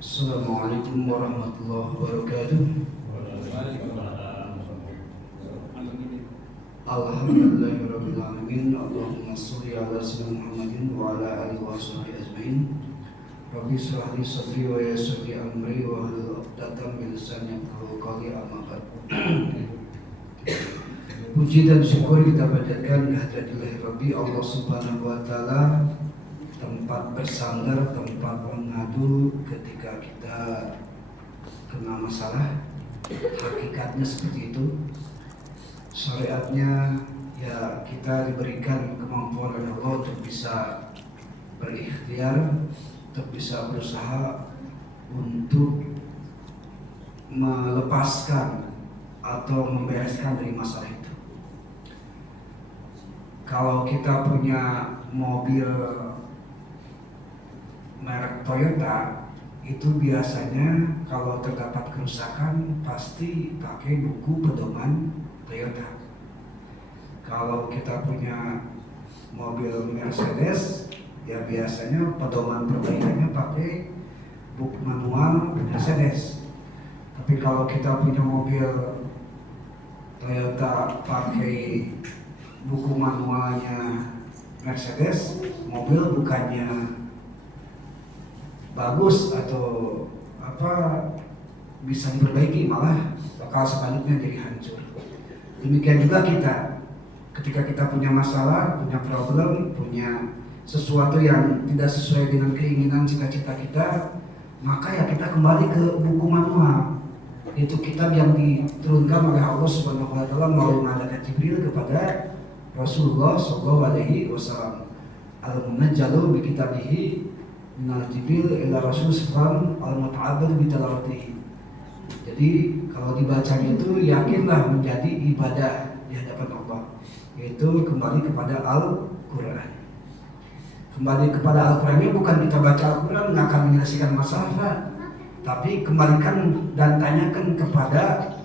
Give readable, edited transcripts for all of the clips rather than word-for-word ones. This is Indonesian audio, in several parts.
Assalamualaikum warahmatullahi wabarakatuh. Alhamdulillahirabbil alamin. Allahumma shalli ala sayyidina Muhammadin wa ala alihi washabihi ajmain. Rabbi shrah li sadri wa yassir li amri wa hlul 'uqdatam min lisani yafqahu qawli. Amma ba'd. Puji dan syukur kita panjatkan kehadirat Rabbi Allah Subhanahu wa taala, tempat bersandar, tempat mengadu ketika kita kena masalah. Hakikatnya seperti itu. Syariatnya ya kita diberikan kemampuan oleh Allah untuk bisa berikhtiar, untuk bisa berusaha untuk melepaskan atau membereskan dari masalah itu. Kalau kita punya mobil merek Toyota, itu biasanya kalau terdapat kerusakan pasti pakai buku pedoman Toyota. Kalau kita punya mobil Mercedes, ya biasanya pedoman perbaikannya pakai buku manual Mercedes. Tapi kalau kita punya mobil Toyota pakai buku manualnya Mercedes, mobil bukannya bagus atau bisa diperbaiki, malah bakal sebaliknya jadi hancur. Demikian juga kita, ketika kita punya masalah, punya problem, punya sesuatu yang tidak sesuai dengan keinginan cita-cita kita, maka ya kita kembali ke buku manual. Itu kitab yang diturunkan oleh Allah Subhanahu wa taala melalui malaikat Jibril kepada Rasulullah sallallahu alaihi wasallam. Al-munajjalu bi kitabihi minal Jibril ila Rasul sallallahu al-muta'abbad bi tilawatihi. Jadi kalau dibacanya itu yakinlah menjadi ibadah di hadapan Allah, yaitu kembali kepada Al-Qur'an. Kembali kepada Al-Qur'an ini bukan kita baca Al-Qur'an nggak akan menyelesaikan masalah, tapi kembalikan dan tanyakan kepada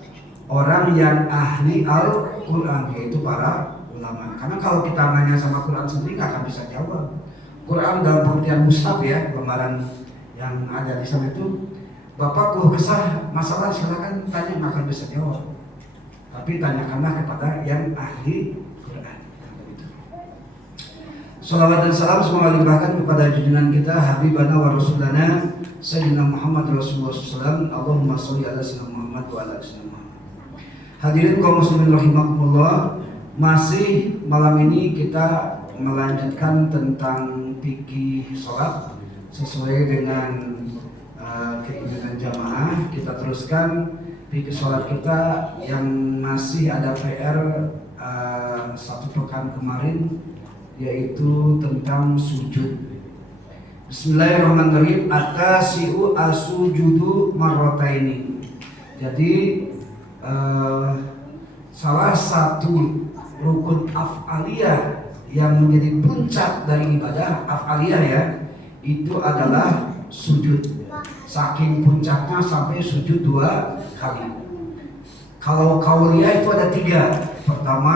orang yang ahli Al-Qur'an, yaitu para ulama. Karena kalau kita nanya sama Quran sendiri nggak akan bisa jawab. Quran dalam pengertian mushaf ya, lembaran yang ada di sana itu, Bapak keluh kesah masalah silakan tanya, nggak akan bisa jawab. Tapi tanyakanlah kepada yang ahli Quran. Salawat dan salam semoga limpahkan kepada junjungan kita Habibana wa Rasulana Sayyidina Muhammad Rasulullah SAW. Allahumma sholli ala sayyidina Muhammad wa ala sayyidina Muhammad. Hadirin kaum muslimin rahimakumullah, masih malam ini kita melanjutkan tentang fikih sholat sesuai dengan keinginan jamaah. Kita teruskan fikih sholat kita yang masih ada PR satu pekan kemarin, yaitu tentang sujud. Bismillahirrahmanirrahim. At-tasi'u as-sujudu marrataini. Jadi salah satu rukun af'aliyah yang menjadi puncak dari ibadah af'aliyah ya, itu adalah sujud. Saking puncaknya sampai sujud 2 kali. Kalau qauliyah itu ada 3. Pertama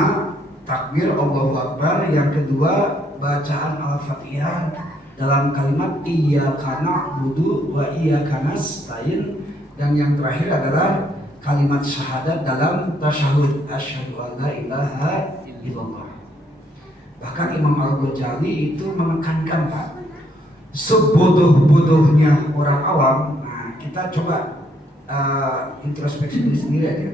takbir Allahu Akbar, yang kedua bacaan Al-Fatihah dalam kalimat iyyaka na'budu wa iyyaka nasta'in, dan yang terakhir adalah kalimat syahadat dalam tasyahud, asyhadu an la ilaha illallah. Bahkan Imam Al-Ghazali itu menekankan, Pak, sebodoh-bodohnya orang awam. Nah, kita coba introspeksi diri sendiri aja.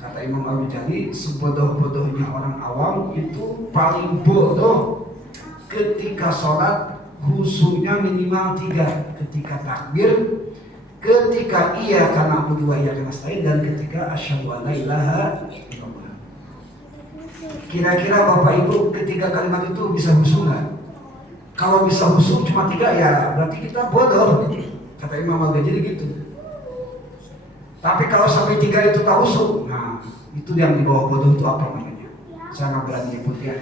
Kata Imam Al-Ghazali, sebodoh-bodohnya orang awam itu paling bodoh ketika sholat, khusyuknya minimal 3, ketika takbir, ketika iyyaka na'budu wa iyyaka nasta'in, dan ketika asyhadu an la ilaha illallah. Kira-kira Bapak Ibu ketika kalimat itu bisa khusyuk nggak? Kalau bisa khusyuk cuma 3 ya berarti kita bodoh, kata Imam Al-Ghazali gitu. Tapi kalau sampai 3 itu tak khusyuk, nah itu yang di bawah bodoh itu apa namanya? Saya nggak berani nyebutnya.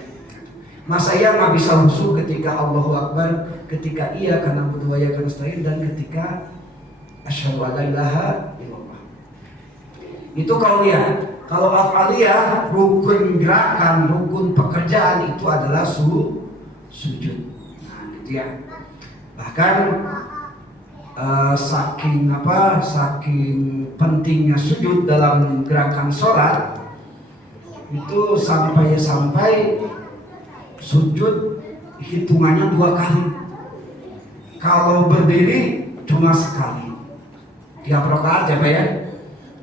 Masa iya nggak bisa khusyuk ketika Allahu Akbar, ketika iyyaka na'budu wa iyyaka nasta'in, dan ketika asyhadu an la ilaha illallah. Itu qauliyah. Kalau af'aliyah, rukun gerakan, rukun pekerjaan itu adalah sujud. Nah, gitu ya. Bahkan saking pentingnya sujud dalam gerakan sholat itu sampai sujud hitungannya 2 kali. Kalau berdiri cuma sekali, tiap rakaat ya Pak ya.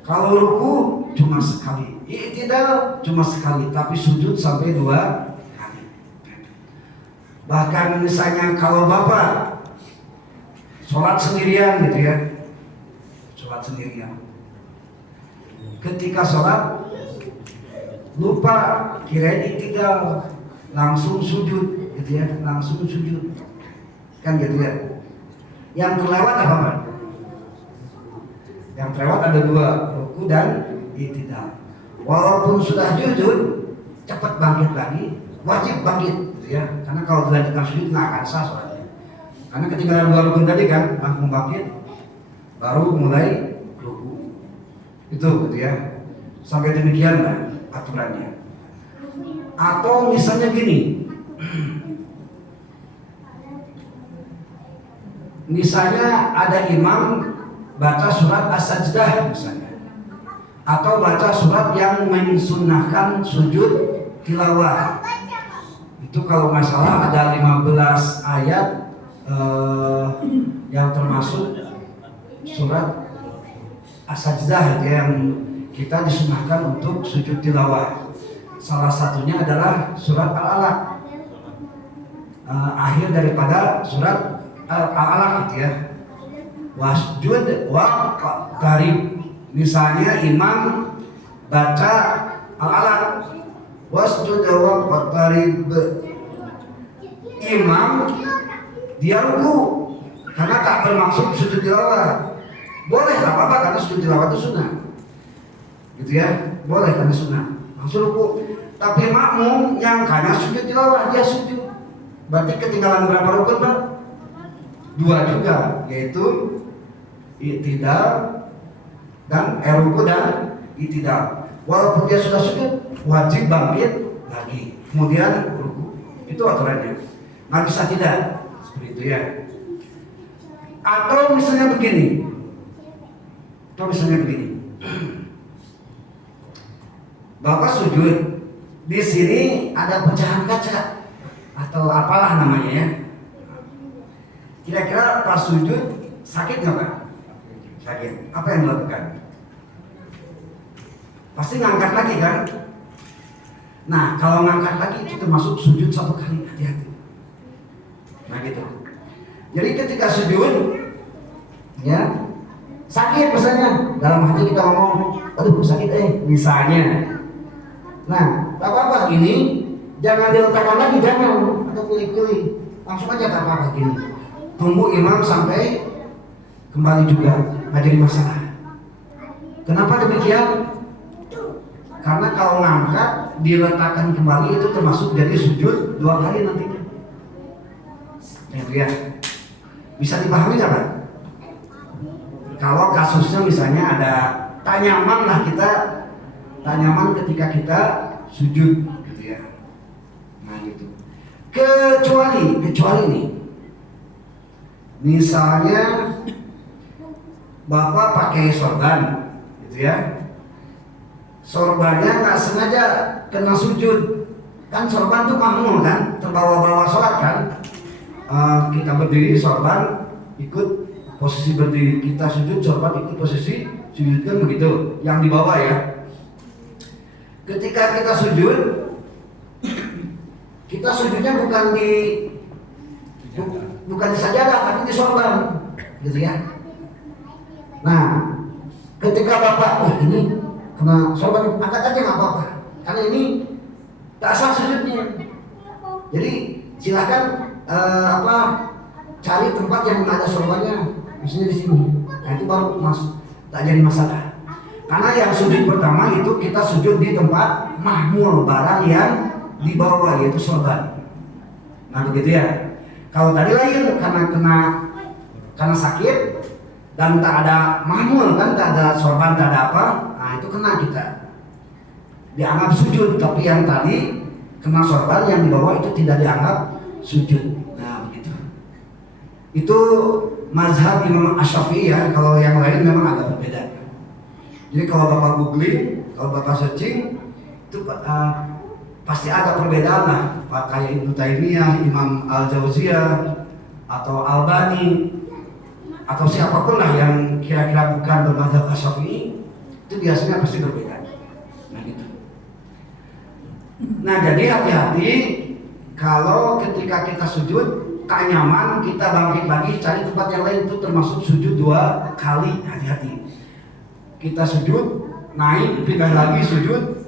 Kalau ruku cuma sekali, i'tidal cuma sekali, tapi sujud sampai 2 kali. Bahkan misalnya kalau Bapak sholat sendirian gitu ya, sholat sendirian, ketika sholat lupa kirain i'tidal, langsung sujud gitu ya, langsung sujud kan gitu ya. Yang terlewat apa Pak? Yang terlewat ada 2, ruku dan i'tidal. Walaupun sudah jujur, cepat bangkit lagi, wajib bangkit gitu ya, karena kalau dilanjutkan sujud nggak akan sah sholatnya. Karena ketinggalan 2 rukun tadi kan, langsung bangkit baru mulai ruku itu gitu ya. Sampai demikian lah aturannya. Atau misalnya gini, misalnya ada imam baca surat As-Sajdah misalnya, atau baca surat yang mensunnahkan sujud tilawah. Itu kalau nggak salah ada 15 ayat yang termasuk surat As-Sajdah yang kita disunnahkan untuk sujud tilawah. Salah satunya adalah surat Al-Alaq, akhir daripada surat Al-Alaq gitu ya. Wasjud waqtarib. Misalnya imam baca Al-Alaq, wasjud waqtarib, imam dia ruku karena tak bermaksud sujud tilawah. Boleh tak apa-apa karena sujud tilawah itu sunnah gitu ya, boleh karena sunnah langsung ruku. Tapi makmum yang karena sujud tilawah dia sujud, berarti ketinggalan berapa rukun Pak? 2 juga, yaitu i'tidal dan ruku dan i'tidal. Walaupun dia sudah sujud, wajib bangkit lagi, kemudian ruku. Itu aturannya. Nggak bisa tidak seperti itu ya. Atau misalnya begini, Bapak sujud, di sini ada pecahan kaca atau apalah namanya ya. Kira-kira pas sujud sakit nggak Pak? Sakit. Apa yang dilakukan? Pasti ngangkat lagi kan? Nah kalau ngangkat lagi itu termasuk sujud 1 kali, hati-hati. Nah gitu. Jadi ketika sujud, ya sakit misalnya, dalam hati kita ngomong, aduh sakit misalnya. Nah, tak apa-apa gini, jangan diletakkan lagi, jangan atau pilih-pilih, langsung aja tak apa-apa gini. Tunggu imam sampai kembali juga, nggak jadi masalah. Kenapa demikian? Karena kalau ngangkat diletakkan kembali itu termasuk jadi sujud 2 kali nantinya. Itu ya, bisa dipahami nggak Pak? Kalau kasusnya misalnya ada tak nyaman lah kita, tak nyaman ketika kita sujud gitu ya. Nah gitu. Kecuali nih, misalnya Bapak pakai sorban gitu ya, sorbannya nggak sengaja kena sujud, kan sorban tuh mahmul kan, terbawa-bawa sholat kan. Kita berdiri sorban ikut posisi berdiri, kita sujud sorban ikut posisi sujud, kan begitu yang di bawah ya. Ketika kita sujud, kita sujudnya bukan di sajadah tapi di sorban gitu ya. Nah ketika Bapak ini kena sorban, angkat aja nggak apa-apa karena ini tak sah sujudnya. Jadi silahkan cari tempat yang ada sorbannya, misalnya di sini. Nah itu baru tak jadi masalah. Karena yang sujud pertama itu kita sujud di tempat mahmul, barang yang di bawah yaitu sorban. Nah begitu ya. Kalau tadi lain karena sakit dan tak ada mahmul kan, tak ada sorban, tak ada apa, nah itu kena kita dianggap sujud. Tapi yang tadi kena sorban yang di bawah itu tidak dianggap sujud. Nah begitu. Itu mazhab Imam Asy-Syafi'i ya, kalau yang lain memang agak berbeda. Jadi kalau Bapak googling, kalau Bapak searching itu pasti ada perbedaan lah. Kayak Ibnu Taimiyah, Imam Al-Jauziyah atau Albani atau siapapun lah yang kira-kira bukan bermadzhab Asy-Syafi'i, itu biasanya pasti berbeda. Nah gitu. Nah jadi hati-hati kalau ketika kita sujud tak nyaman, kita bangkit lagi cari tempat yang lain, itu termasuk sujud 2 kali. Hati-hati. Kita sujud, naik, pindah lagi sujud,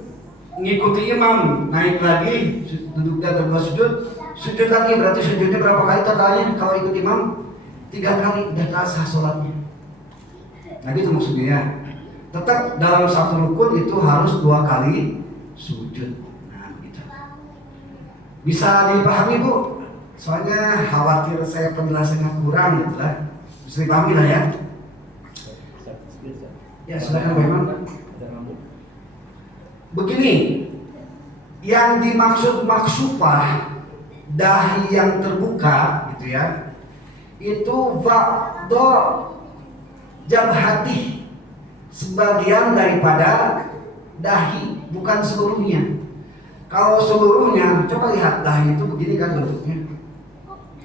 ngikuti imam, naik lagi, duduk dan kedua sujud lagi, berarti sujudnya berapa kali totalnya? Kalau ikut imam 3 kali, udah sah sholatnya. Nah itu maksudnya ya. Tetap dalam satu rukun itu harus 2 kali sujud. Nah gitu. Bisa dipahami Bu? Soalnya khawatir saya penjelasannya kurang gitu lah. Bisa dipahami lah ya. Ya silakan Pak Imam. Begini, yang dimaksud maksupah dahi yang terbuka gitu ya, itu ba'do jabhati, sebagian daripada dahi, bukan seluruhnya. Kalau seluruhnya, coba lihat dahi itu begini kan bentuknya,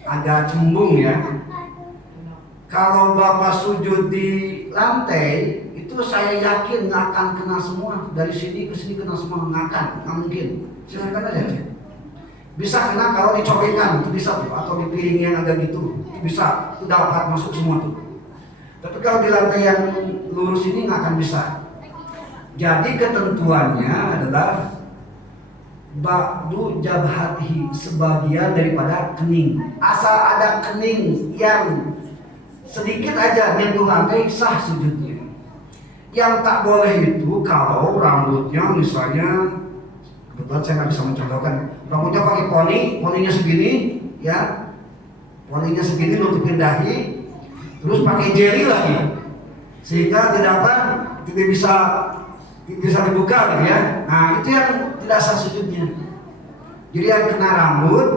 agak cembung ya. Kalau Bapak sujud di lantai, itu saya yakin nggak akan kena semua, dari sini ke sini kena semua, nggak mungkin. Silahkan aja. Bisa kena kalau dicobekan, itu bisa tuh, atau di piring yang agak gitu, itu bisa, itu dapat masuk semua tuh. Tapi kalau di lantai yang lurus ini nggak akan bisa. Jadi ketentuannya adalah ba'du jabhatihi, sebagian daripada kening. Asal ada kening yang sedikit aja menyentuh lantai, sah sujudnya. Yang tak boleh itu kalau rambutnya misalnya, kebetulan saya nggak bisa mencontohkan, rambutnya pakai poninya segini ya, poninya segini nutupin dahi, terus pakai jeli lagi, sehingga tidak bisa dibuka gitu ya. Nah itu yang tidak sah sujudnya. Jadi yang kena rambut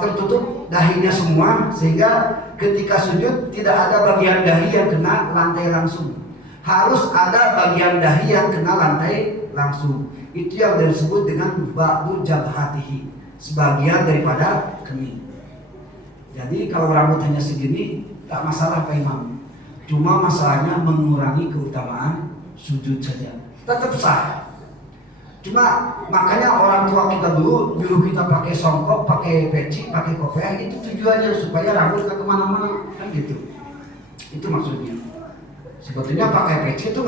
tertutup dahinya semua, sehingga ketika sujud tidak ada bagian dahi yang kena lantai langsung. Harus ada bagian dahi yang kena lantai langsung. Itu yang disebut dengan ba'du jabhatihi, sebagian daripada kening. Jadi kalau rambut hanya segini tak masalah Pak Imam. Cuma masalahnya mengurangi keutamaan sujud saja. Tetap sah. Cuma makanya orang tua kita dulu kita pakai songkok, pakai peci, pakai kopiah, itu tujuannya supaya rambut gak kemana-mana, kan gitu. Itu maksudnya. Sebetulnya pakai peci itu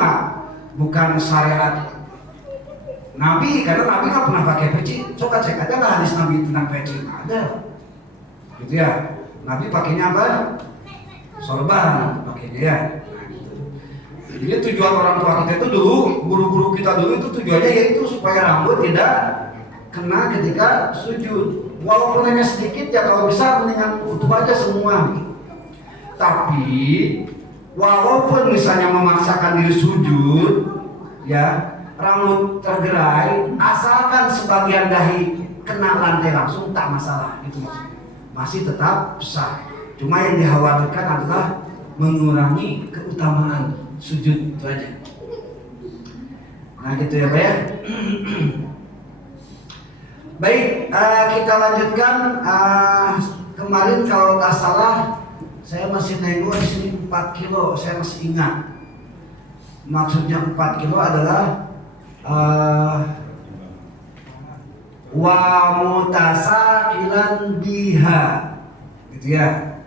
bukan syariat Nabi, karena Nabi nggak pernah pakai peci. Coba cek aja lah hadis Nabi tentang peci, nggak ada. Gitu ya. Nabi pakainya apa? Sorban, pakainya ya. Jadi tujuan orang tua kita itu dulu, guru-guru kita dulu itu tujuannya yaitu supaya rambut tidak kena ketika sujud. Walaupun hanya sedikit ya, kalau bisa mendingan utuh aja semua. Tapi walaupun misalnya memaksakan diri sujud, ya rambut tergerai, asalkan sebagian dahi kena lantai langsung tak masalah, itu maksudnya. Masih tetap sah. Cuma yang dikhawatirkan adalah mengurangi keutamaan sujud, itu aja. Nah gitu ya Pak ya. Baik, kita lanjutkan. Kemarin kalau tak salah saya masih nengok di sini 4 kilo, saya masih ingat. Maksudnya 4 kilo adalah wa mutasakilan biha, gitu ya.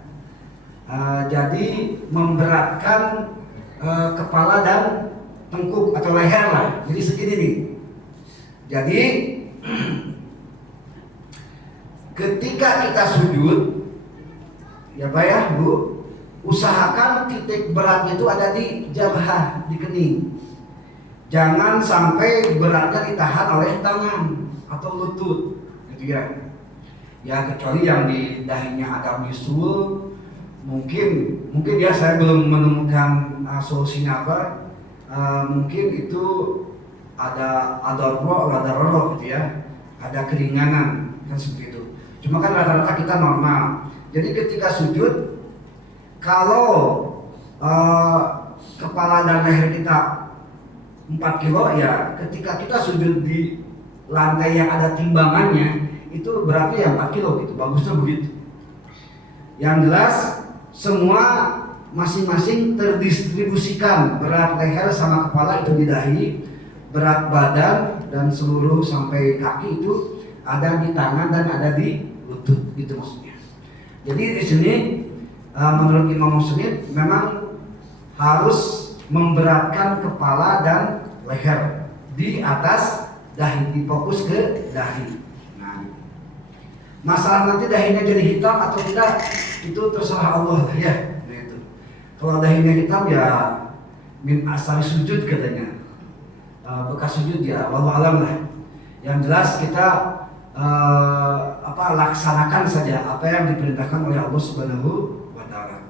Jadi memberatkan kepala dan tengkuk atau leher lah. Jadi segini nih. Jadi ketika kita sujud, ya Pak ya Bu, usahakan titik beratnya itu ada di jabhah, di kening. Jangan sampai beratnya ditahan oleh tangan atau lutut, gitu ya. Ya kecuali yang di dahinya ada bisul, mungkin ya saya belum menemukan solusinya apa. Mungkin itu ada roro gitu ya, ada keringanan kan seperti itu. Cuma kan rata-rata kita normal. Jadi ketika sujud Kalau kepala dan leher kita 4 kilo, ya ketika kita sujud di lantai yang ada timbangannya itu berarti ya 4 kilo gitu, bagusnya begitu. Yang jelas semua masing-masing terdistribusikan, berat leher sama kepala itu di dahi, berat badan dan seluruh sampai kaki itu ada di tangan dan ada di lutut, gitu maksudnya. Jadi di sini menurut Imam Muslim memang harus memberatkan kepala dan leher di atas dahi, difokus ke dahi. Nah, masalah nanti dahinya jadi hitam atau tidak itu terserah Allah ya. Nah, itu. Kalau dahinya hitam ya min asal sujud katanya, bekas sujud ya wallahu alam lah. Yang jelas kita laksanakan saja apa yang diperintahkan oleh Allah Subhanahu wa taala.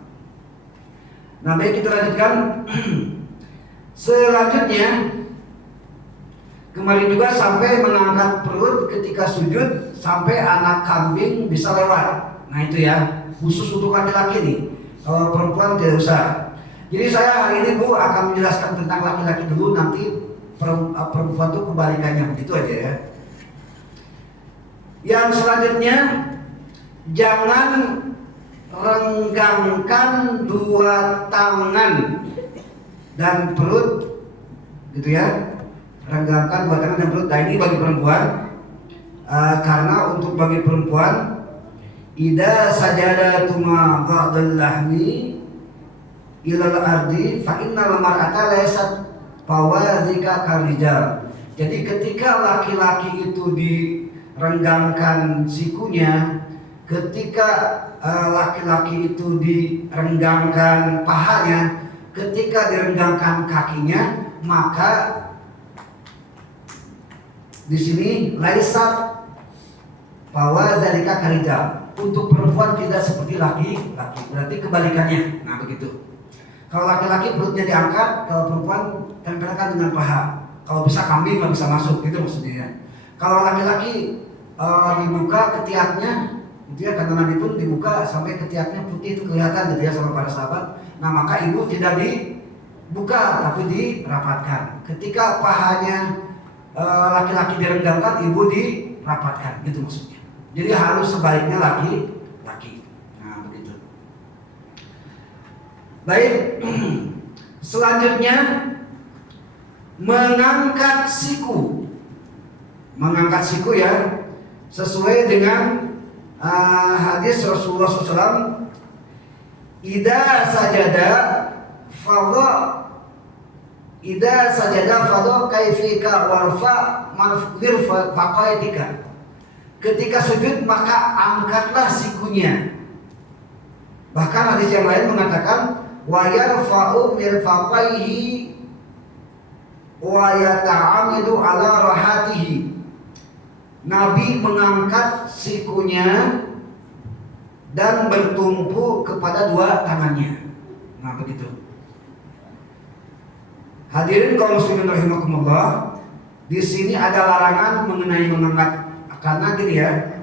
Nah, baik, kita lanjutkan. Selanjutnya kemarin juga sampai mengangkat perut ketika sujud sampai anak kambing bisa lewat. Nah, itu ya, khusus untuk laki-laki nih. Kalau perempuan tidak usah. Jadi saya hari ini Bu akan menjelaskan tentang laki-laki dulu, nanti perempuan itu kebalikannya, begitu aja ya. Yang selanjutnya, jangan renggangkan dua tangan dan perut, gitu ya. Renggangkan dua tangan dan perut. Nah, ini bagi perempuan, karena untuk bagi perempuan, idza sajadatuma ba'dal lahmi ilal ardi fa innal mar'ata laysat fawazika karijal. Jadi ketika laki-laki itu direnggangkan sikunya, ketika laki-laki itu direnggangkan pahanya, ketika direnggangkan kakinya, maka di sini laisat fawazika karijal. Untuk perempuan tidak seperti laki-laki, berarti kebalikannya. Nah, begitu. Kalau laki-laki perutnya diangkat, kalau perempuan tempelkan dengan paha. Kalau bisa kambing nggak bisa masuk, gitu maksudnya ya. Kalau laki-laki dibuka ketiaknya, gitu ya, karena Nabi pun dibuka sampai ketiaknya putih itu kelihatan, gitu ya, sama para sahabat. Nah, maka ibu tidak dibuka tapi dirapatkan. Ketika pahanya laki-laki direnggangkan, ibu dirapatkan, gitu maksudnya. Jadi harus sebaliknya laki-laki. Nah, begitu. Baik. Selanjutnya mengangkat siku. Mengangkat siku ya, sesuai dengan hadis Rasulullah SAW. Idza sajada fadha kaifika warfa faqaitika. Ketika sujud maka angkatlah sikunya. Bahkan hadis yang lain mengatakan wa yarfa'u mirfaqaihi wa yata'amidu ala rahatihi. Nabi mengangkat sikunya dan bertumpu kepada dua tangannya. Nah, begitu. Hadirin kaum muslimin rahimakumullah, di sini ada larangan mengenai mengangkat. Karena gini ya,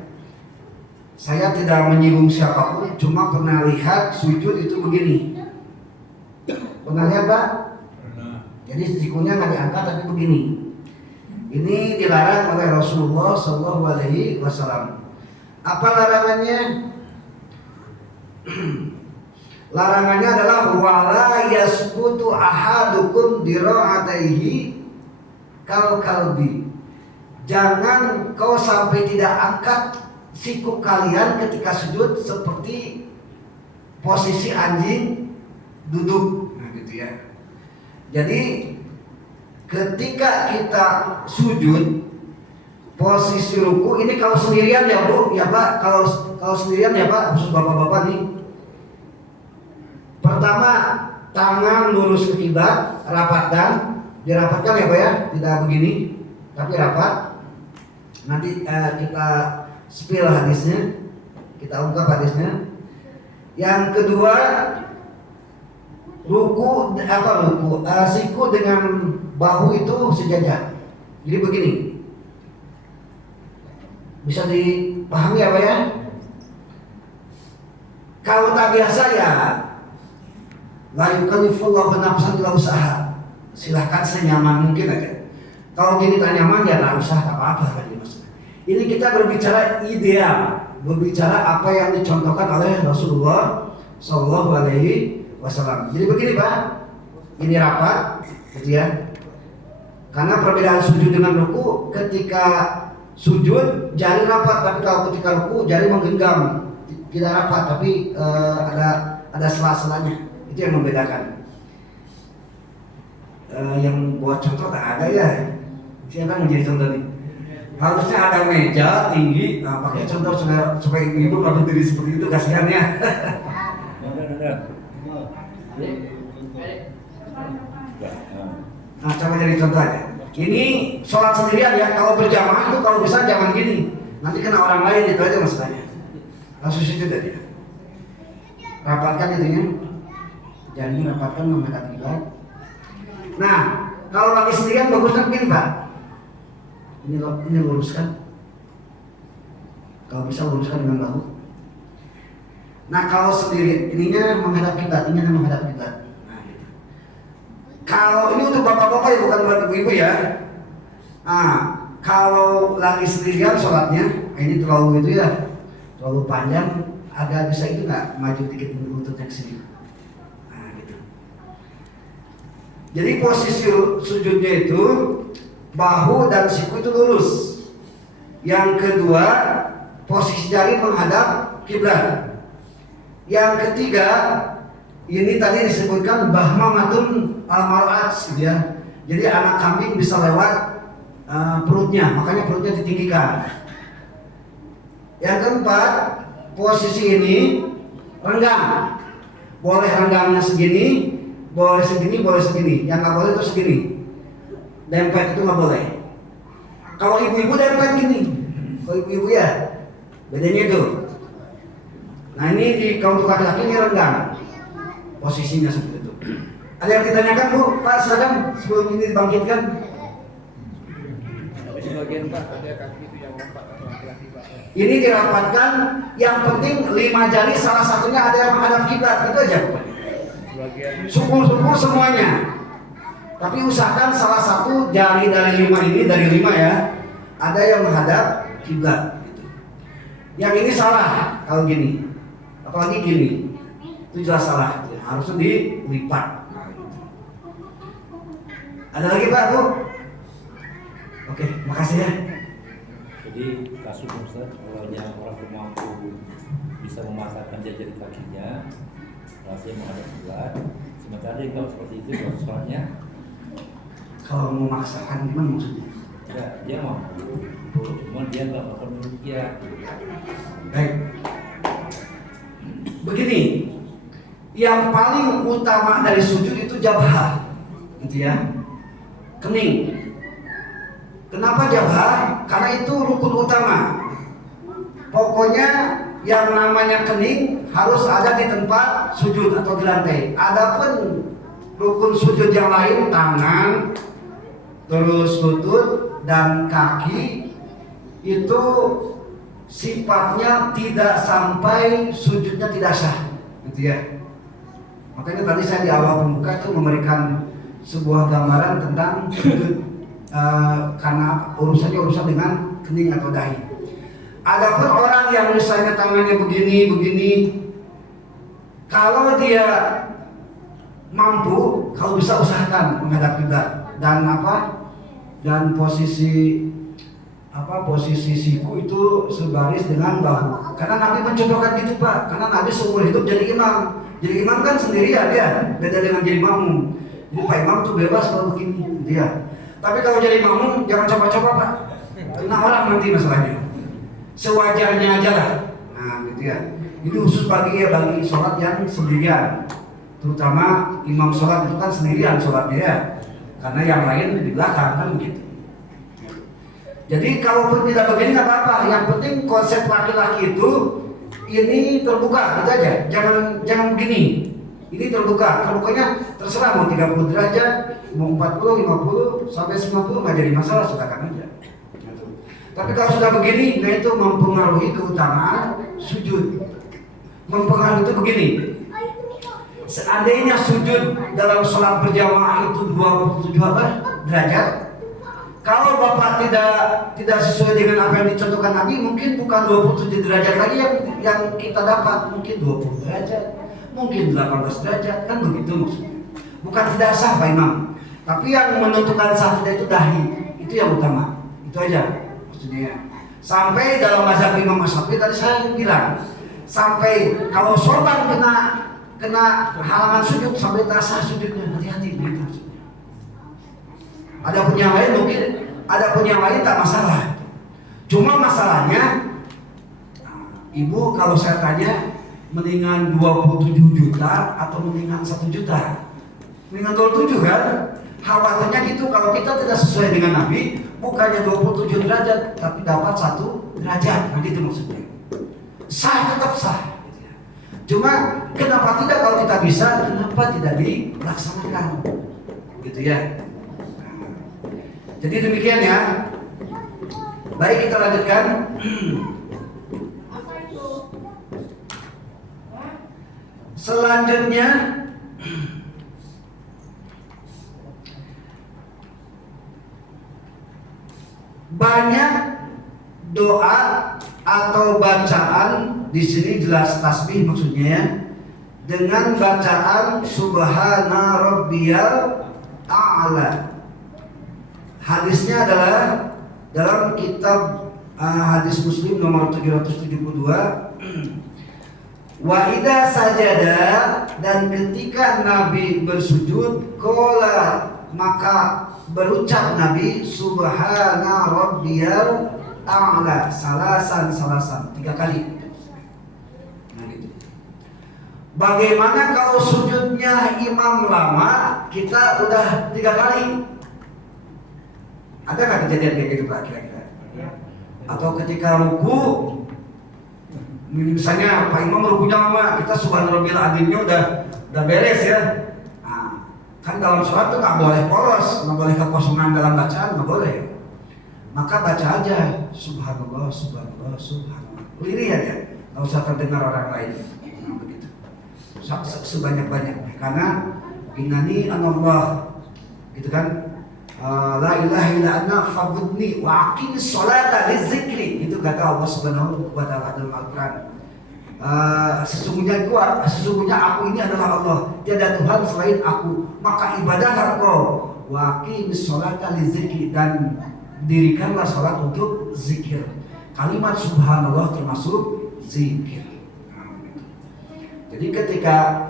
saya tidak menyinggung siapapun, cuma pernah lihat sujud itu begini. Pernah lihat Pak? Pernah. Jadi sikunya nggak diangkat tapi begini. Ini dilarang oleh Rasulullah SAW. Apa larangannya? Larangannya adalah wala yasbutu ahadukum dira'ataihi kal kalbi. Jangan kau sampai tidak angkat siku kalian ketika sujud seperti posisi anjing duduk. Nah, gitu ya. Jadi ketika kita sujud posisi ruku ini kalau sendirian ya Bu, ya Pak, kalau sendirian ya Pak, khusus bapak-bapak nih. Pertama, tangan lurus ke kiblat, rapatkan, dirapatkan ya Pak ya, tidak begini, tapi rapat. Nanti kita spill hadisnya, kita ungkap hadisnya. Yang kedua, siku dengan bahu itu sejajar. Jadi begini, bisa dipahami apa ya? Kalau tak biasa ya La yukallifullahu nafsan illa usaha. Silahkan senyaman mungkin aja. Kalau gini tak nyaman ya nggak usah, tak apa-apa kan Mas. Ini kita berbicara ideal, berbicara apa yang dicontohkan oleh Rasulullah Shallallahu Alaihi Wasallam. Jadi begini Pak, ini rapat, gitu ya. Karena perbedaan sujud dengan ruku, ketika sujud jari rapat, tapi kalau ketika ruku jari menggenggam, tidak rapat, tapi ada sela-selanya. Itu yang membedakan. Yang buat contoh tak ada ya. Siapa menjadi contoh nih? Harusnya ada meja tinggi, pakai contoh supaya ibu nggak berdiri seperti itu, kasihan ya. Nah, coba jadi contoh aja. Ini sholat sendirian ya. Kalau berjamaah itu kalau bisa jangan gini. Nanti kena orang lain, itu aja masalahnya. Langsung itu tadi. Rapatkan itunya. Jarinya rapatkan menghadap kiblat. Nah, kalau lagi sendirian bagusnya begini Pak. Ini luruskan. Kalau bisa luruskan dengan bahu. Nah, kalau sendiri ininya menghadap kiblat, ininya menghadap kiblat. Nah, gitu. Kalau ini untuk bapak-bapak ya, bukan buat ibu-ibu ya. Nah, kalau lagi sendirian sholatnya, ini terlalu itu ya, terlalu panjang, agak bisa itu nggak maju dikit lututnya ke sini. Nah, gitu. Jadi posisi sujudnya itu bahu dan siku itu lurus. Yang kedua, posisi jari menghadap kiblat. Yang ketiga, ini tadi disebutkan bahmamatun al-mar'at gitu ya. Jadi anak kambing bisa lewat perutnya, makanya perutnya ditinggikan. Yang keempat, posisi ini renggang. Boleh renggangnya segini, boleh segini, boleh segini. Yang nggak boleh itu segini. Dempet itu nggak boleh. Kalau ibu-ibu dempet gini. Kalau ibu-ibu ya, bedanya itu. Nah ini kalau untuk laki-laki ini renggang. Posisinya seperti itu. Ada yang ditanyakan Bu? Pak silakan sebelum ini dibangkitkan. Sebagian Pak ada kaki itu yang lompat atau laki-laki Pak. Ini dirapatkan. Yang penting 5 jari salah satunya ada yang menghadap kiblat, itu aja pokoknya. Syukur-syukur semuanya. Tapi usahakan salah satu jari dari 5 ini, dari 5 ya, ada yang menghadap kiblat. Gitu. Yang ini salah kalau gini, apalagi gini, itu jelas salah. Harusnya dilipat. Ada lagi Pak Bu? Oke, makasih ya. Jadi kasus Ustaz, kalau yang orang mampu bisa memasangkan jari kakinya, rasanya menghadap kiblat. Sementara dia kalau seperti itu, kalau sholatnya Kalau mau memaksakan gimana maksudnya? ya, dia mampu, cuma dia nggak makan demikian. Baik. Begini, yang paling utama dari sujud itu jabhah, gitu ya, kening. Kenapa jabhah? Karena itu rukun utama. Pokoknya yang namanya kening harus ada di tempat sujud atau di lantai. Adapun rukun sujud yang lain, tangan, terus lutut dan kaki, itu sifatnya tidak sampai sujudnya tidak sah, gitu ya. Makanya tadi saya di awal pembuka itu memberikan sebuah gambaran tentang sujud karena urusan dengan kening atau dahi. Adapun orang yang misalnya tangannya begini, kalau dia mampu, kalau bisa usahakan menghadap kiblat dan posisi siku itu sebaris dengan bahu. Karena Nabi mencontohkan gitu Pak. Karena Nabi seumur hidup jadi imam. Jadi imam kan sendirian dia, beda dengan jadi makmum. Jadi Pak Imam tuh bebas kalau begini, gitu ya. Tapi kalau jadi makmum jangan coba-coba Pak. Kena orang nanti masalahnya. Sewajarnya aja lah. Nah, gitu ya. Ini khusus bagi sholat yang sendirian. Terutama imam sholat itu kan sendirian sholatnya ya. Karena yang lain di belakang kan begitu. Jadi kalaupun tidak begini nggak apa-apa. Yang penting konsep laki-laki itu ini terbuka, gitu aja. Jangan begini. Ini terbuka. Terbukanya terserah mau 30 derajat, mau 40, 50, sampai 90 nggak jadi masalah, silakan aja. Gitu. Tapi kalau sudah begini, nah itu mempengaruhi keutamaan sujud. Mempengaruhi itu begini. Seandainya sujud dalam sholat berjamaah itu 27 apa? Derajat. Kalau Bapak tidak sesuai dengan apa yang dicontohkan Nabi, mungkin bukan 27 derajat lagi yang kita dapat, mungkin 20 derajat, mungkin 18 derajat, kan begitu maksudnya. Bukan tidak sah Pak Imam, tapi yang menentukan sah tidak itu dahi, itu yang utama. Itu aja maksudnya. Sampai dalam mazhab Imam Syafi'i tadi saya bilang, sampai kalau sorban kena halaman sujud sampai tak sah sujudnya, hati-hati begitu maksudnya. Ada pun yang lain tak masalah. Cuma masalahnya, ibu kalau saya tanya, mendingan 27 juta atau mendingan 1 juta? Mendingan 27 kan? Khawatirnya gitu kalau kita tidak sesuai dengan Nabi, bukannya 27 derajat, tapi dapat 1 derajat. Nah gitu maksudnya. Sah tetap sah. Cuma kenapa tidak kalau kita bisa, kenapa tidak dilaksanakan? Gitu ya. Jadi demikian ya. Baik, kita lanjutkan. Selanjutnya banyak doa atau bacaan di sini jelas tasbih maksudnya ya. Dengan bacaan Subhana Rabbiyal A'la. Hadisnya adalah dalam kitab hadis Muslim nomor 772. Wa idza sajada, dan ketika Nabi bersujud, qala, maka berucap Nabi Subhana Rabbiyal A'la salasan 3 kali. Nah gitu. Bagaimana kalau sujudnya imam lama, kita udah 3 kali? Ada nggak kejadian kayak gitu Pak kira-kira? Atau ketika ruku, misalnya Pak Imam rukunya lama, kita subhanallah adimnya udah beres ya. Nah, kan dalam sholat tuh nggak boleh polos, nggak boleh kekosongan dalam bacaan, nggak boleh. Maka baca aja subhanallah, subhanallah, subhanallah. Lirih aja, nggak usah terdengar orang lain. Nah, begitu. Sebanyak-banyaknya, karena innani anallah, gitu kan? La ilaha illa anna fa'budni wa aqimis sholata lizikri, itu kata Allah Subhanahu wa taala dalam Al-Qur'an. Sesungguhnya aku ini adalah Allah, tiada Tuhan selain aku, maka ibadahlah engkau, wa aqimis sholata lizikri, dan dirikanlah salat untuk zikir. Kalimat subhanallah termasuk zikir. Jadi ketika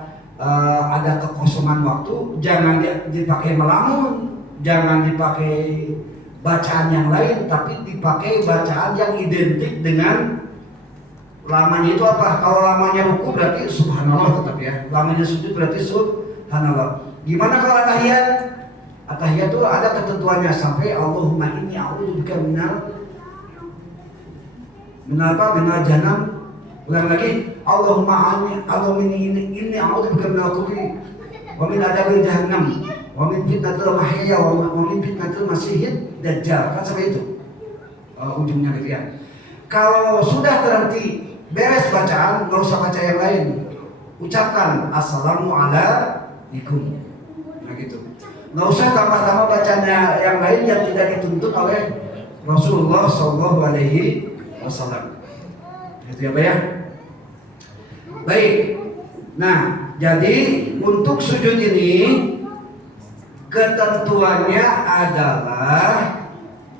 ada kekosongan waktu, jangan dipakai melamun, jangan dipakai bacaan yang lain, tapi dipakai bacaan yang identik dengan lamanya itu apa? Kalau lamanya ruku berarti subhanallah tetap ya. Lamanya sujud berarti subhanallah. Gimana kalau tahiyat? Tahiyat itu ada ketentuannya sampai Allahumma inni a'udzubika minal jahannam. Ulang lagi, Allahumma inni a'udzubika minal kubri wa min adzabil jahannam wa min fitnatil mahya wa min fitnatil masiihid dajjal. Kan sampai itu ujungnya gitu ya. Kalau sudah terhenti beres bacaan, nggak usah baca yang lain, ucapkan assalamualaikum. Nah gitu, nggak usah tambah-tambah bacanya yang lain yang tidak dituntut oleh Rasulullah Shallallahu Alaihi Wasallam. Gitu ya Pak ya. Baik. Nah, jadi untuk sujud ini ketentuannya adalah,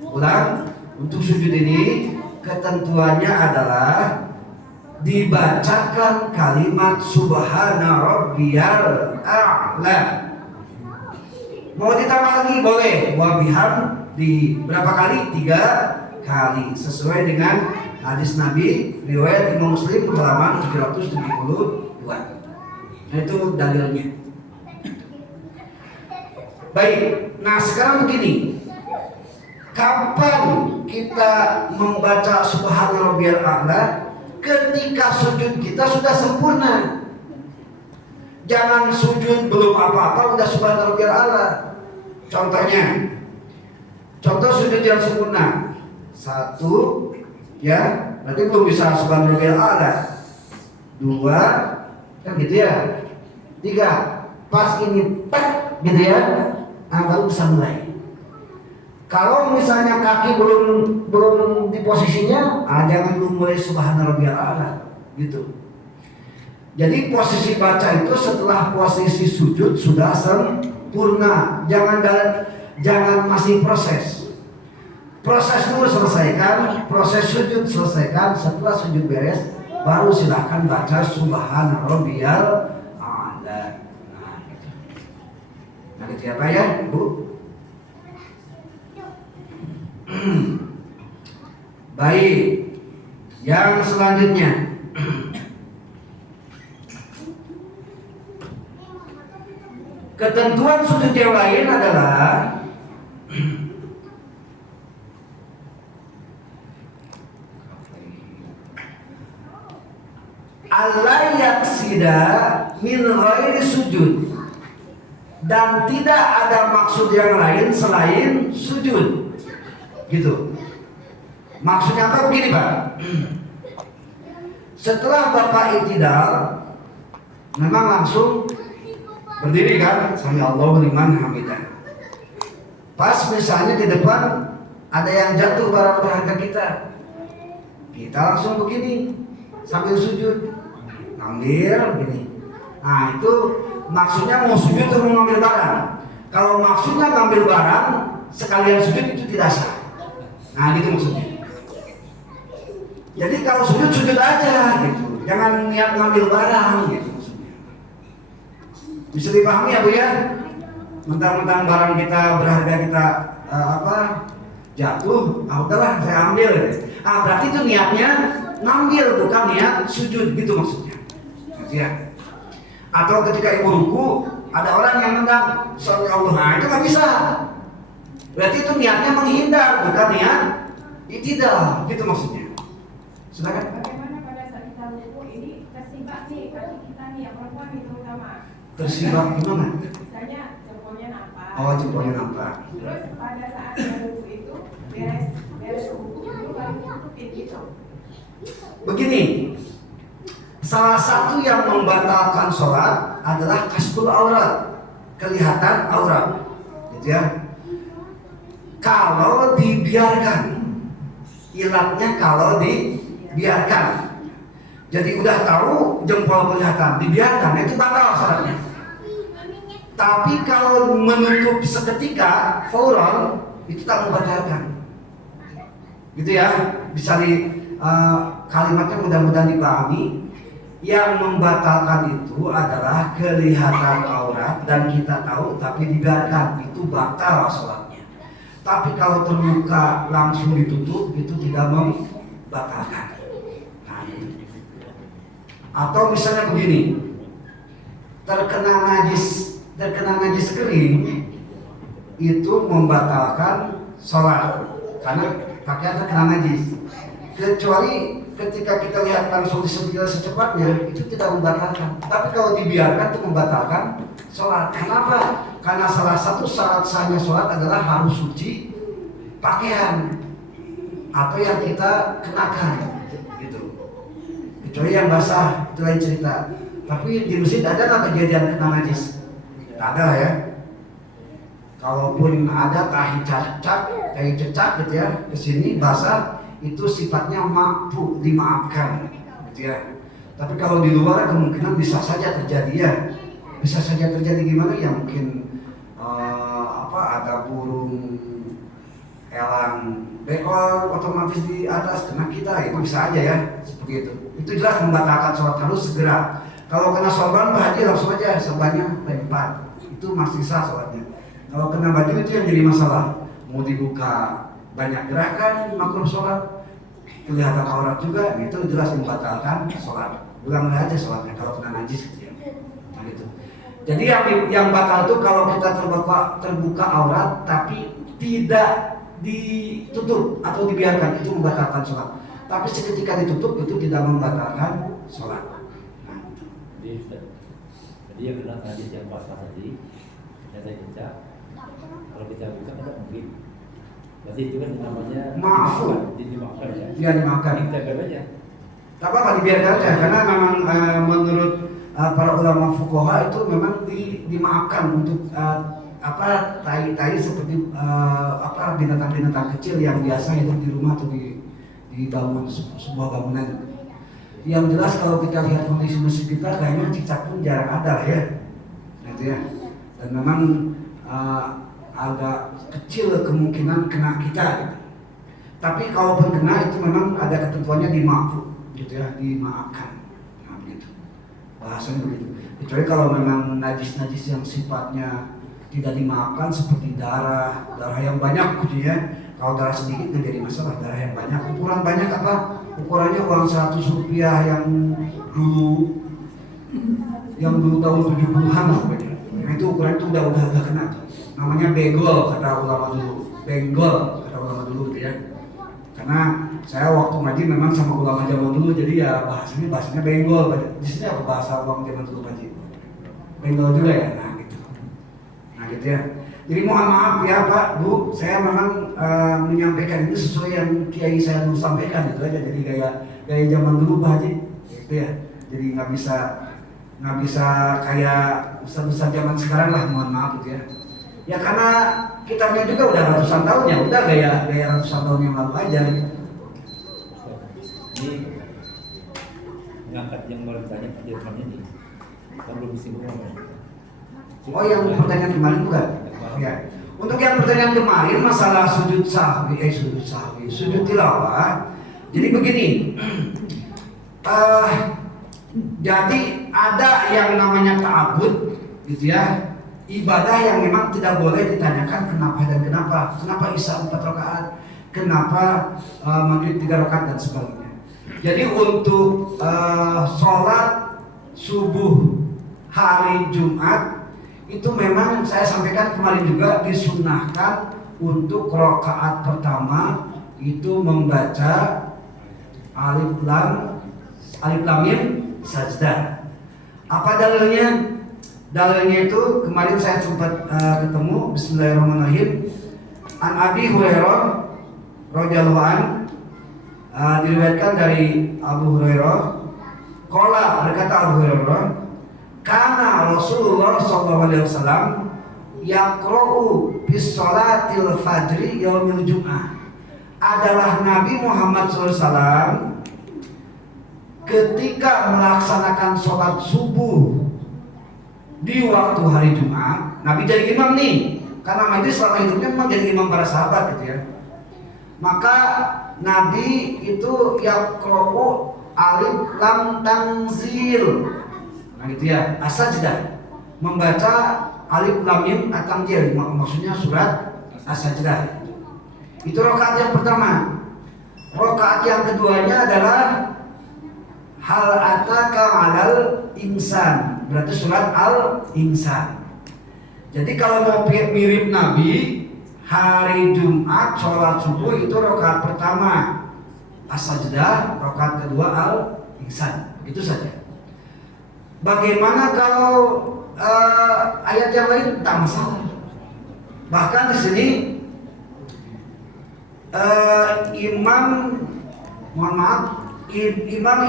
ulang, untuk sujud ini ketentuannya adalah dibacakan kalimat subhana rabbiyal a'la. Mau ditambah lagi boleh, wabiham di berapa kali? 3 kali, sesuai dengan hadis Nabi riwayat Imam Muslim halaman 772. Itu dalilnya. Baik, nah sekarang begini, kapan kita membaca subhana rabbiyal a'la? Ketika sujud kita sudah sempurna. Jangan sujud belum apa-apa udah subhana rabbiyal a'la. Contoh sujud yang sempurna 1, ya, berarti belum bisa subhana rabbiyal a'la. 2, kan gitu ya. 3, pas ini tek gitu ya, nah baru bisa mulai. Kalau misalnya kaki belum di posisinya, jangan dulu mulai subhana rabbiyal a'la gitu. Jadi posisi baca itu setelah posisi sujud sudah sempurna. Jangan masih proses. Proses dulu selesaikan, proses sujud selesaikan. Setelah sujud beres, baru silahkan baca subhana rabbiyal a'la. Nah, gitu. Nah, gitu ya Pak ya, Bu. Baik. Yang selanjutnya, ketentuan sujud yang lain adalah alla yaksida min ghairi sujud, dan tidak ada maksud yang lain selain sujud. Gitu. Maksudnya apa? Begini Pak. Setelah Bapak i'tidal, memang langsung berdiri kan, sami Allahu liman hamidah. Pas misalnya di depan ada yang jatuh barang berharga kita langsung begini sambil sujud, ngambil begini. Nah itu maksudnya mau sujud atau mau ngambil barang. Kalau maksudnya ngambil barang sekalian sujud itu tidak sah. Nah gitu maksudnya. Jadi kalau sujud aja gitu, jangan niat ngambil barang gitu. Bisa dipahami ya Bu ya? Mentang-mentang barang kita berharga kita jatuh, udahlah saya ambil. Berarti itu niatnya ngambil, bukan niat sujud gitu maksudnya. Gitu ya. Atau ketika ibu ruku ada orang yang nendang sami Allah, nah itu nggak bisa. Berarti itu niatnya menghindar, bukan niat i'tidal gitu maksudnya. Silakan. Bagaimana pada saat kita ruku ini tersibak nih kaki kita nih yang perempuan itu utama. Tersibak gimana? Misalnya jempolnya nampak. Oh, jempolnya nampak. Terus pada saat ruku itu beres ruku itu baru tutupin gitu. Begini, salah satu yang membatalkan sholat adalah kasful aurat, kelihatan aurat, gitu ya. Kalau dibiarkan, ilatnya kalau dibiarkan. Jadi udah tahu jempol kelihatan, dibiarkan, itu batal sholatnya. Tapi kalau menutup seketika, fauran, itu tak membatalkan. Gitu ya, bisa kalimatnya mudah-mudahan dipahami. Yang membatalkan itu adalah kelihatan aurat dan kita tahu tapi dibiarkan, itu batal sholatnya. Tapi kalau terbuka langsung ditutup, itu tidak membatalkan. Nah, itu. Atau misalnya begini, terkena najis kering, itu membatalkan sholat karena pakaian terkena najis. Kecuali ketika kita lihat langsung disentil secepatnya, itu tidak membatalkan. Tapi kalau dibiarkan itu membatalkan sholat. Kenapa? Karena salah satu syarat sahnya sholat adalah harus suci pakaian atau yang kita kenakan, gitu. Kecuali yang basah, itu lain cerita. Tapi di masjid ada nggak kejadian kena najis? Tidak ada lah ya. Kalaupun ada tahi cecak gitu ya, kesini basah, itu sifatnya mampu dimaafkan, gitu ya. Tapi kalau di luar kemungkinan bisa saja terjadi ya. Bisa saja terjadi gimana ya, mungkin ada burung elang bekor otomatis di atas kena kita, itu bisa aja ya, seperti itu. Itu jelas membatalkan sholat, harus segera. Kalau kena sorban Pak Haji langsung aja sorbannya lempar, itu masih sah sholatnya. Kalau kena baju itu yang jadi masalah, mau dibuka banyak gerakan makruh sholat, kelihatan aurat juga, itu jelas membatalkan sholat. Ulang aja sholatnya kalau kena najis gitu ya. Nah, gitu. Jadi yang batal itu kalau kita terbuka aurat tapi tidak ditutup atau dibiarkan, itu membatalkan sholat. Tapi seketika ditutup itu tidak membatalkan sholat. Nah. Jadi yang kena najis yang basah tadi, yang saya baca, kalau kita buka tidak mungkin. Berarti itu kan namanya dimaafkan ya. Iya, dimaafkan. Kita biar aja. Tak apa-apa, dibiarkan aja karena memang menurut para ulama fuqaha itu memang dimaafkan untuk tai-tai seperti binatang-binatang kecil yang biasa hidup di rumah atau dibangun sebuah bangunan. Yang jelas kalau kita lihat kondisi masjid kita kayaknya cicak pun jarang ada lah ya, gitu ya. Dan memang agak kecil kemungkinan kena kita gitu. Tapi kalaupun kena itu memang ada ketentuannya dimaafkan, gitu ya, dimaafkan. Nah, begitu. Bahasanya begitu. Kecuali kalau memang najis-najis yang sifatnya tidak dimaafkan seperti darah yang banyak gitu ya. Kalau darah sedikit nggak jadi masalah, darah yang banyak. Ukuran banyak apa? Ukurannya uang 100 rupiah yang dulu tahun 70-an lah. Nah, itu ukuran itu udah kena. Namanya begol kata ulama dulu. Benggol kata ulama dulu gitu ya. Karena saya waktu ngaji memang sama ulama zaman dulu, jadi ya bahasanya benggol. Di sini apa bahasa ulama zaman dulu ngaji? Benggol juga ya. Nah gitu ya. Jadi mohon maaf ya Pak, Bu, saya memang menyampaikan ini sesuai yang kiai saya dulu sampaikan gitu aja. Jadi gaya zaman dulu Pak Haji, gitu ya. Jadi nggak bisa kayak ustaz-ustaz zaman sekarang lah, mohon maaf gitu ya. Ya karena kitabnya juga udah ratusan tahun ya, udah gaya ratusan tahun yang lalu aja. Ini mengangkat yang baru ditanya Pak Dirman ini, kan belum disinggung. Oh yang pertanyaan kemarin bukan? Ya. Untuk yang pertanyaan kemarin masalah sujud tilawah. Jadi begini, jadi ada yang namanya ta'abud, gitu ya, ibadah yang memang tidak boleh ditanyakan kenapa dan kenapa Isya 4 rakaat, kenapa Maghrib 3 rakaat dan sebagainya. Jadi untuk sholat subuh hari Jumat itu memang saya sampaikan kemarin juga disunnahkan untuk rakaat pertama itu membaca alif lam mim sajdah. Apa dalilnya? Dalilnya itu kemarin saya sempat ketemu. Bismillahirrahmanirrahim. An Abi Hurairah radhiyallahu an, diriwayatkan dari Abu Hurairah. Qala, berkata Abu Hurairah, karena Rasulullah SAW yaqra'u bis salatil fajri yaumil jum'ah. Adalah Nabi Muhammad SAW ketika melaksanakan sholat subuh di waktu hari Jumat. Nabi jadi imam nih, karena Nabi selama hidupnya memang jadi imam para sahabat gitu ya. Maka Nabi itu yaqra'u alif lam tanzil, nah gitu ya, as-sajdah, membaca alif lam mim at-tanzil, maksudnya surat as-sajdah. Itu rakaat yang pertama. Rakaat yang keduanya adalah hal ataka alal insan, berarti surat al-insan. Jadi kalau mau mirip Nabi, hari Jumat sholat subuh itu rakaat pertama as-sajdah, rakaat kedua al-insan, begitu saja. Bagaimana kalau ayat yang lain? Tak masalah. Bahkan di sini Imam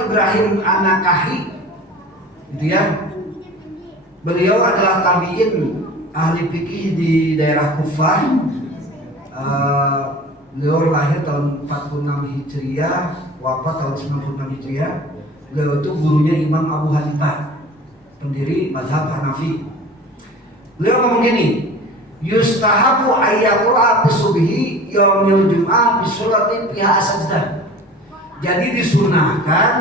Ibrahim An-Nakahi, gitu ya. Beliau adalah tabi'in, ahli fikih di daerah Kufah. Beliau lahir tahun 46 Hijriah, wafat tahun 96 Hijriah. Beliau itu gurunya Imam Abu Hanifah, pendiri mazhab Hanafi. Beliau ngomong gini, yustahabu ayyaqra'a fi subhi yaumil jum'ah bi surati fiha as-sajdah. Jadi disunahkan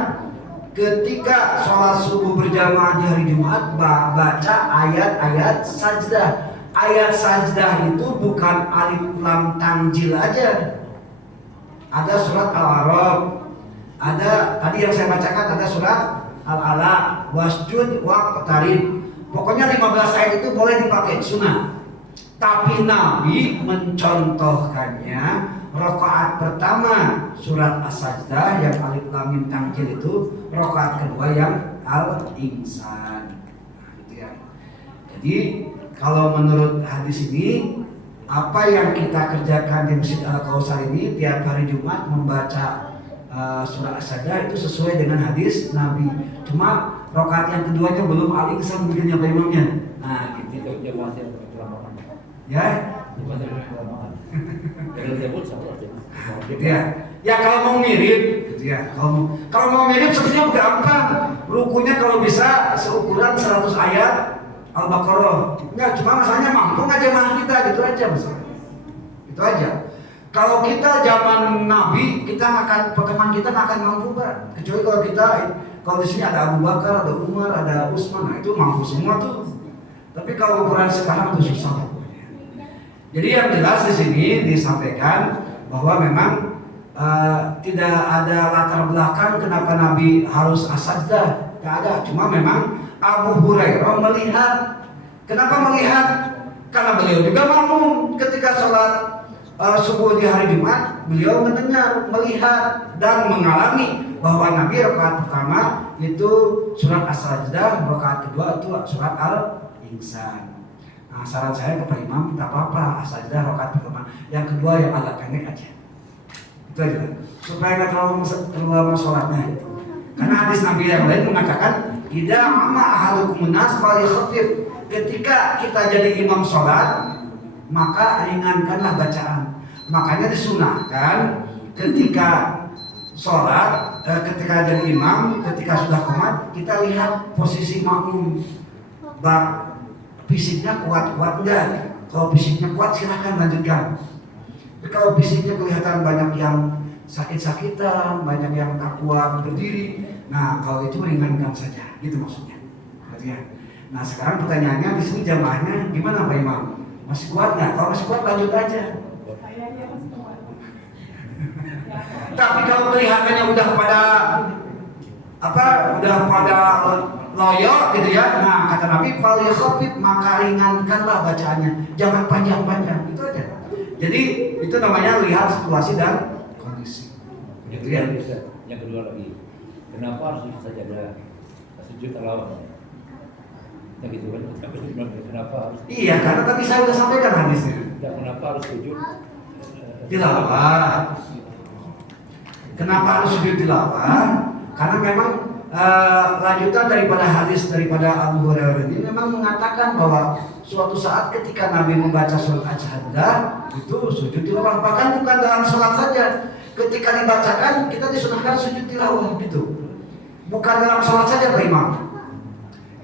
ketika sholat subuh berjamaah di hari Jumat baca ayat-ayat sajdah. Ayat sajdah itu bukan alif lam tanzil aja. Ada surat Al-A'raf, ada tadi yang saya bacakan, ada surat Al-Alaq, wasjud waqtarib. Pokoknya 15 ayat itu boleh dipakai sunnah. Tapi Nabi mencontohkannya rakaat pertama surat As-Sajdah yang alif lam mim tanzil itu, rakaat kedua yang al-insan. Nah, gitu ya. Jadi kalau menurut hadis ini, apa yang kita kerjakan di Masjid Al-Kautsar ini tiap hari Jumat membaca surat As-Sajdah itu sesuai dengan hadis Nabi. Cuma Rakaat yang keduanya belum al-insan mungkin ya Pak Imamnya. Nah, gitu. Itu jamaah yang kelamaan. Ya, Jamaah yang kelamaan. Kalau dia pun sama aja. gitu ya. Ya kalau mau mirip, gitu ya. Kalau mau mirip sebenarnya gampang. Rukunya kalau bisa seukuran 100 ayat Al-Baqarah. Enggak, cuma masalahnya mampu nggak jamaah kita, gitu aja masalahnya. Itu aja. Kalau kita zaman Nabi, kita makan teman kita nggak akan mampu Pak. Kecuali kalau di sini ada Abu Bakar, ada Umar, ada Utsman, nah itu mampu semua tuh. Tapi kalau ukuran sekarang tuh susah. Jadi yang jelas di sini disampaikan bahwa memang tidak ada latar belakang kenapa Nabi harus as-sajdah, tidak ada. Cuma memang Abu Hurairah melihat. Kenapa melihat? Karena beliau juga makmum ketika sholat subuh di hari Jumat, beliau mendengar, melihat dan mengalami bahwa Nabi rakaat pertama itu surat as-sajdah, rakaat kedua itu surat al-insan. Nah, saran saya ke Pak Imam, tak apa-apa as-sajdah rakaat pertama, yang kedua yang agak pendek aja. Itu aja, supaya nggak terlalu lama sholatnya. Karena hadis Nabi yang lain mengatakan, "Idza amma ahadukum nas falyakhaffif." Ketika kita jadi imam sholat, maka ringankanlah bacaan. Makanya disunahkan ketika sholat, ketika jadi imam, ketika sudah qomat, kita lihat posisi makmum. Fisiknya kuat enggak? Kalau fisiknya kuat silahkan lanjutkan. Tapi kalau fisiknya kelihatan banyak yang sakit-sakitan, banyak yang tak kuat berdiri, nah kalau itu ringankan saja, gitu maksudnya. Nah sekarang pertanyaannya di sini jamaahnya gimana Pak Imam? Masih kuat nggak? Kalau masih kuat lanjut aja. Tapi kalau kelihatannya udah pada loyo gitu ya. Nah kata Nabi, "Falyakhaffif," maka ringankanlah bacaannya, jangan panjang-panjang. Itu aja. Jadi itu namanya lihat situasi dan kondisi. Gitu ya. Yang kedua lagi, kenapa harus sajadah sujud tilawah? Gitu kan? Kenapa harus? Iya, karena tadi saya sudah sampaikan hadisnya. Kenapa harus sujud tilawah? Kenapa harus sujud tilawah? Karena memang lanjutan daripada hadis daripada Abu Hurairah ini memang mengatakan bahwa suatu saat ketika Nabi membaca surat As-Sajdah itu sujud tilawah. Bahkan bukan dalam sholat saja, ketika dibacakan kita disunahkan sujud tilawah gitu. Bukan dalam sholat saja Pak Imam.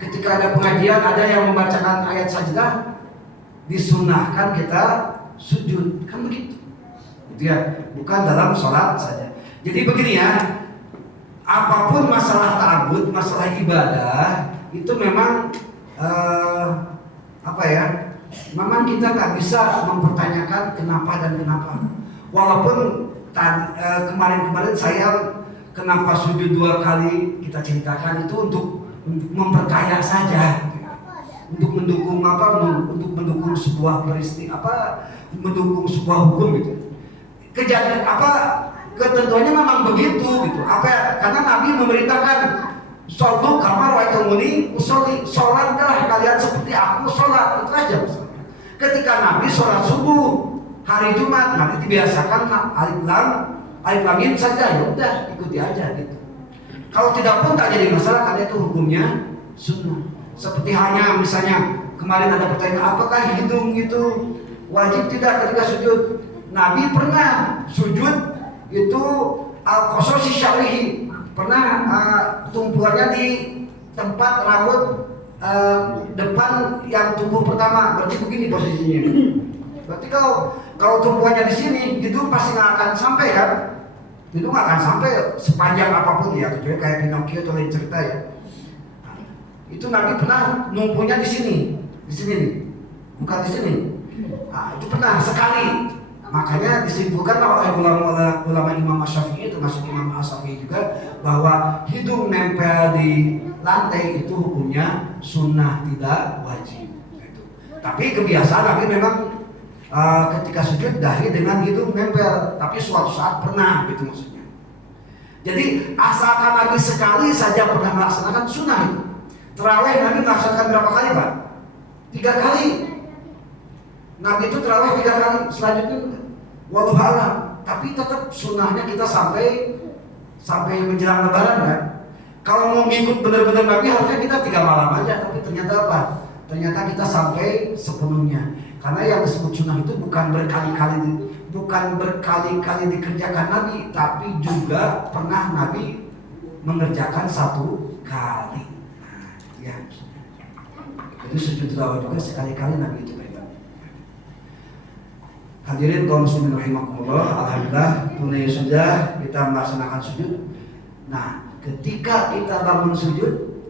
Ketika ada pengajian, ada yang membacakan ayat sajdah, disunahkan kita sujud, kan begitu. Gitu ya, bukan dalam sholat saja. Jadi begini ya, apapun masalah ta'abbud, masalah ibadah, itu memang memang kita nggak bisa mempertanyakan kenapa dan kenapa. Walaupun kemarin saya kenapa sujud 2 kali kita ceritakan itu untuk memperkaya saja, untuk mendukung mendukung sebuah mendukung sebuah hukum gitu. Kejadian ketentuannya memang begitu gitu. Karena Nabi memerintahkan shollu kama ra'aitumuni usolli, sholatlah kalian seperti aku sholat, itu aja misalnya. Ketika Nabi sholat subuh hari Jumat, Nabi dibiasakan alif lam saja, ya udah ikuti aja gitu. Kalau tidak pun tak jadi masalah karena itu hukumnya sunnah. Seperti halnya misalnya kemarin ada pertanyaan, apakah hidung itu wajib tidak ketika sujud? Nabi pernah sujud itu al-qasosi syarihi, pernah tumpuannya di tempat rambut depan yang tumbuh pertama, berarti begini posisinya. Berarti kalau tumpuannya di sini, hidung pasti nggak akan sampai kan? Itu nggak akan sampai sepanjang apapun ya, kecuali kayak Pinocchio atau lain cerita ya. Nah, itu Nabi pernah numpunya di sini nih, bukan di sini. Nah, itu pernah sekali. Makanya disimpulkan oleh ulama Imam Asy-Syafi'i, termasuk Imam Asy-Syafi'i juga, bahwa hidung nempel di lantai itu hukumnya sunnah, tidak wajib. Gitu. Tapi kebiasaan Nabi memang ketika sujud dahi dengan hidung nempel, tapi suatu saat pernah gitu maksudnya. Jadi asalkan Nabi sekali saja pernah melaksanakan sunnah itu. Terawih Nabi melaksanakan berapa kali Pak? 3 kali. Nabi itu terawih 3 kali, selanjutnya wallahu a'lam. Tapi tetap sunnahnya kita sampai menjelang Lebaran kan. Kalau mau ngikut benar-benar Nabi harusnya kita 3 malam aja, tapi ternyata apa? Ternyata kita sampai sepenuhnya. Karena yang disebut sunnah itu bukan berkali-kali dikerjakan Nabi, tapi juga pernah Nabi mengerjakan 1 kali. Nah, ya. Jadi sujud tilawah juga sekali-kali Nabi itu beribadah. Hadirin kaum muslimin rahimakumullah, alhamdulillah tunai sudah kita melaksanakan sujud. Nah, ketika kita bangun sujud,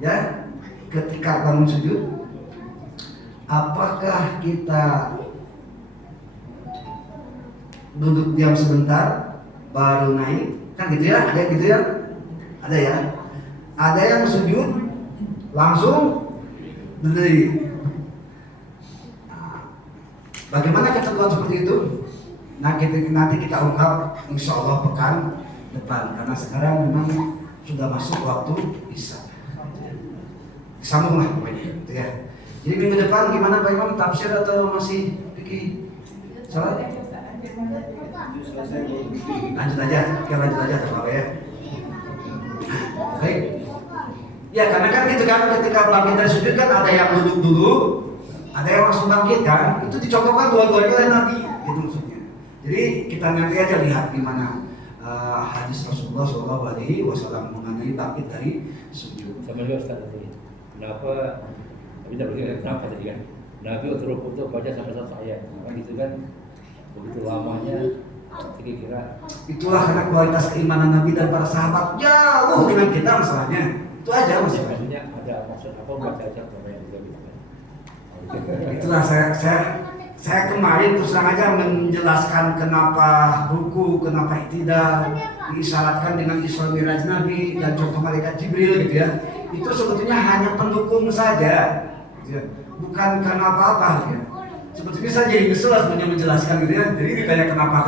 ya, ketika bangun sujud, apakah kita duduk diam sebentar baru naik? Kan gitu ya? Ada gitu ya? Ada ya? Ada yang sujud langsung berdiri. Nah, bagaimana ketentuan seperti itu? Nah, nanti kita ungkap insya Allah pekan depan, karena sekarang memang sudah masuk waktu isya. Sambung lah pokoknya, gitu ya. Jadi minggu depan gimana Pak Imam, tafsir atau masih pikir salat? Lanjut aja, kita lanjut aja terlalu ya. Baik. Ya karena kan gitu kan, ketika bangkit dari sujud kan ada yang duduk dulu, ada yang langsung bangkit kan. Itu dicontohkan dua-duanya oleh Nabi, itu maksudnya. Jadi kita nanti aja lihat gimana hadis Rasulullah SAW mengenai bangkit dari sujud. Sama juga Ustaz tadi. Kenapa? Tapi tidak berarti kenapa tadi kan? Nabi waktu rukuk itu baca sampai 1 ayat. Kan gitu kan? Begitu lamanya kira-kira. Itulah karena kualitas keimanan Nabi dan para sahabat jauh dengan kita masalahnya. Itu aja masalahnya. Maksudnya ada maksud apa baca aja apa yang bisa gitu kan? Itulah saya kemarin terus terang aja menjelaskan kenapa ruku, kenapa iktidal diisyaratkan dengan Isra Mi'raj Nabi dan contoh malaikat Jibril gitu ya. Itu sebetulnya hanya pendukung saja, gitu ya. Bukan karena apa-apa gitu ya. Sebetulnya saya jadi kesel sebenarnya menjelaskan gitu ya. Jadi ditanya kenapa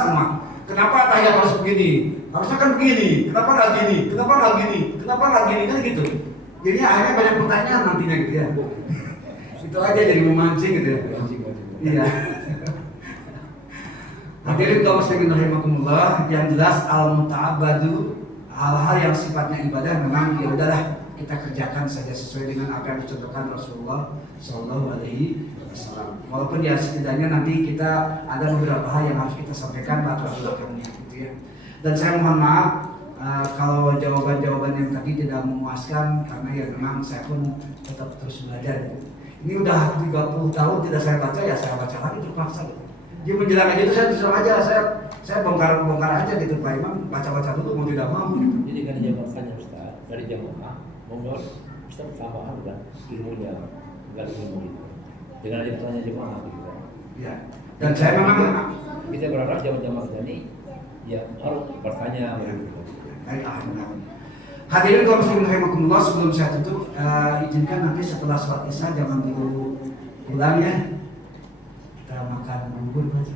semua. Kenapa tahiyat harus begini? Harusnya kan begini. Kenapa nggak gini? Kenapa nggak gini? Kenapa nggak gini? Kan gitu. Jadi akhirnya banyak pertanyaan nantinya gitu ya. Itu aja jadi memancing gitu ya. Iya. Hadirin kaum muslimin rahimakumullah, yang jelas al-muta'abbadu, hal-hal yang sifatnya ibadah memang ya udahlah kita kerjakan saja sesuai dengan apa yang dicontohkan Rasulullah Shallallahu Alaihi Wasallam. Walaupun ya setidaknya nanti kita ada beberapa hal yang harus kita sampaikan latar belakangnya gitu ya. Dan saya mohon maaf kalau jawaban-jawaban yang tadi tidak memuaskan, karena ya memang saya pun tetap terus belajar gitu. Ini udah 30 tahun tidak saya baca, ya saya baca lagi terpaksa gitu. Dia menjelang aja itu saya terus aja, saya bongkar aja gitu Pak Imam, baca dulu mau tidak mau gitu. Jadi kan jawabannya Ustaz dari jamaah monggo Ustaz tambahan dan ilmunya enggak ilmu gitu. Dengan ada tanya jamaah gitu kan. Ya. Dan saya memang kita berharap jamaah kita ini ya harus bertanya gitu. Baik, alhamdulillah. Hadirin kaum muslimin rahimakumullah, sebelum saya tutup izinkan nanti setelah sholat isya jangan dulu pulang ya. Kita makan bubur aja.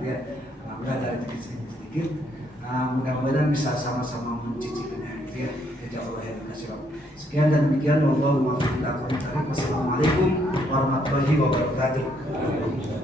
Ya, alhamdulillah dari sedikit. Mudah-mudahan bisa sama-sama mencicipinya. Ya, jazakallahu khairan. Sekian dan demikian, wallahu muwaffiq ila aqwamit thoriq. Wassalamualaikum warahmatullahi wabarakatuh.